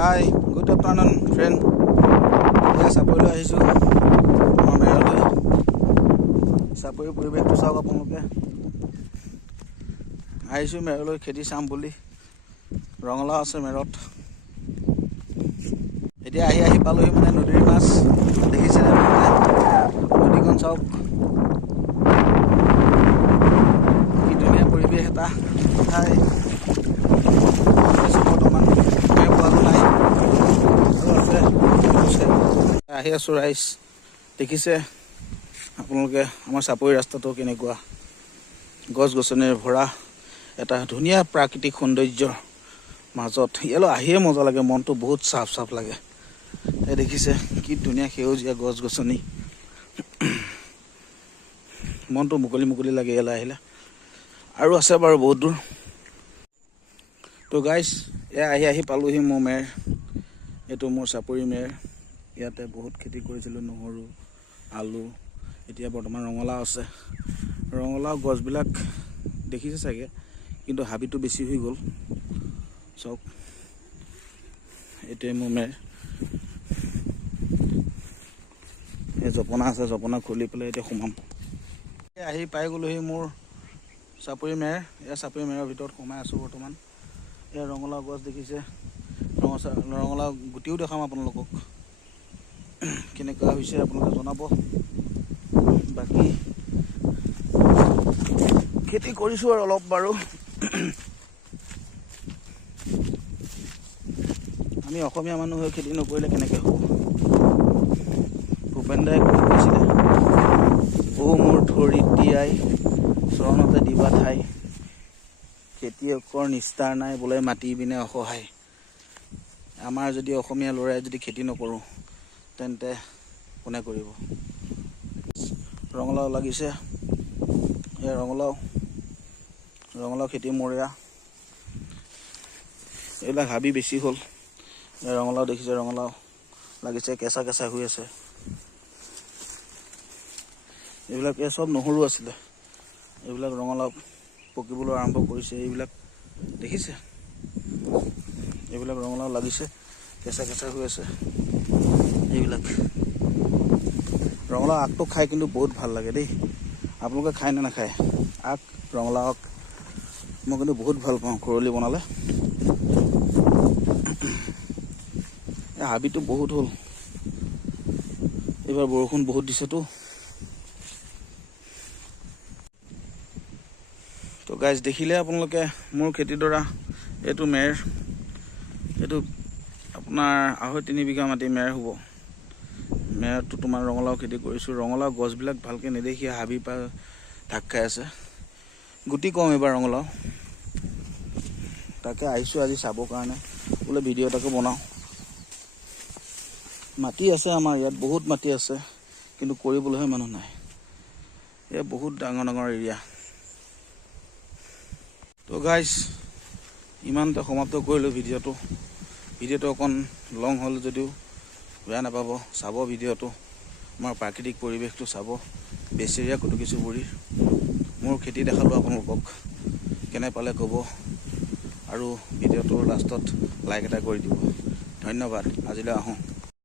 Hi, good afternoon, friend. Yes, Sapoi আহিছো আমাৰ মেৰলৈ Sapoi পৰিৱেশটো চাওক আপোনালোকে আহিছো মেৰলৈ খেতি চাম বুলি ৰঙলা আছে মেৰত এতিয়া আহি পালোহি মানে নদীৰ মাছ দেখিছে নে নদীখন চাওক কি ধুনীয়া পৰিৱেশ এটা হাই আহি আছো ৰাইজ দেখিছে আপোনালোকে আমাৰ চাপৰি ৰাস্তাটো কেনেকুৱা গছ গছনিৰ ভৰা এটা ধুনীয়া প্ৰাকৃতিক সৌন্দৰ্যৰ মাজত ইয়ালৈ আহিয়ে মজা লাগে মনটো বহুত সাফ লাগে এই দেখিছে কি ধুনীয়া সেউজীয়া গছ গছনি মনটো মুকলি লাগে ইয়ালৈ আহিলে আৰু আছে বাৰু বহুত দূৰ তো গাইজ আহি পালোহি মোৰ মেৰ এইটো মোৰ চাপৰি মেৰ ইয়াতে বহুত খেতি কৰিছিলোঁ নহৰু আলু এতিয়া বৰ্তমান ৰঙলাও আছে ৰঙলাও গছবিলাক দেখিছে চাগে কিন্তু হাবিটো বেছি হৈ গ'ল চাওক এইটোৱে মোৰ মেৰ এই জপনা আছে জপনা খুলি পেলাই এতিয়া সোমাম আহি পাই গ'লোহি মোৰ চাপৰি মেৰ এয়া চাপৰি মেৰৰ ভিতৰত সোমাই আছোঁ বৰ্তমান এয়া ৰঙলাও গছ দেখিছে ৰঙলাও গুটিও দেখাম আপোনালোকক কেনেকুৱা হৈছে আপোনালোকে জনাব বাকী খেতি কৰিছোঁ আৰু অলপ বাৰু আমি অসমীয়া মানুহ হৈ খেতি নকৰিলে কেনেকৈ হ'ব ভূপেন দাই কৈছিলে মোৰ ধৰিত দিয়াই চৰণতে দিবা ঠাই খেতিয়কৰ নিস্তাৰ নাই বোলে মাটি বিনে অসহায় আমাৰ যদি অসমীয়া ল'ৰাই যদি খেতি নকৰোঁ তেন্তে কোনে কৰিব ৰঙলাও লাগিছে এই ৰঙলাও খেতি মৰিয়া এইবিলাক হাবি বেছি হ'ল এই ৰঙলাও দেখিছে ৰঙলাও লাগিছে কেঁচা হৈ আছে এইবিলাক চব নহৰু আছিলে এইবিলাক ৰঙলাও পকিবলৈ আৰম্ভ কৰিছে এইবিলাক দেখিছে এইবিলাক ৰঙলাও লাগিছে কেঁচা হৈ আছে এইবিলাক ৰঙলাও আগটো খাই কিন্তু বহুত ভাল লাগে দেই আপোনালোকে খায় নে নাখায় আগ ৰঙলাও মই কিন্তু বহুত ভাল পাওঁ খৰলি বনালে হাবিটো বহুত হ'ল এইবাৰ বৰষুণ বহুত দিছেতো তো গাইজ দেখিলে আপোনালোকে মোৰ খেতিডৰা এইটো মেৰ এইটো আপোনাৰ 2.5-3 বিঘা মাটি মেৰ হ'ব মেৰটো তোমাৰ ৰঙলাও খেতি কৰিছোঁ ৰঙলাও গছবিলাক ভালকৈ নেদেখি হাবিৰ পৰা ঢাক খাই আছে গুটি কম এইবাৰ ৰঙলাও তাকে আহিছোঁ আজি চাবৰ কাৰণে বোলে ভিডিঅ' এটাকে বনাওঁ মাটি আছে আমাৰ ইয়াত বহুত মাটি আছে কিন্তু কৰিবলৈহে মানুহ নাই এয়া বহুত ডাঙৰ এৰিয়া তো গাইজ ইমানতে সমাপ্ত কৰিলোঁ ভিডিঅ'টো অকণ লং হ'ল যদিও বেয়া নাপাব চাব ভিডিঅ'টো আমাৰ প্ৰাকৃতিক পৰিৱেশটো চাব বেচেৰীয়া কুটুকী চুবুৰীৰ মোৰ খেতি দেখালোঁ আপোনালোকক কেনে পালে ক'ব আৰু ভিডিঅ'টোৰ লাষ্টত লাইক এটা কৰি দিব ধন্যবাদ আজিলৈ আহোঁ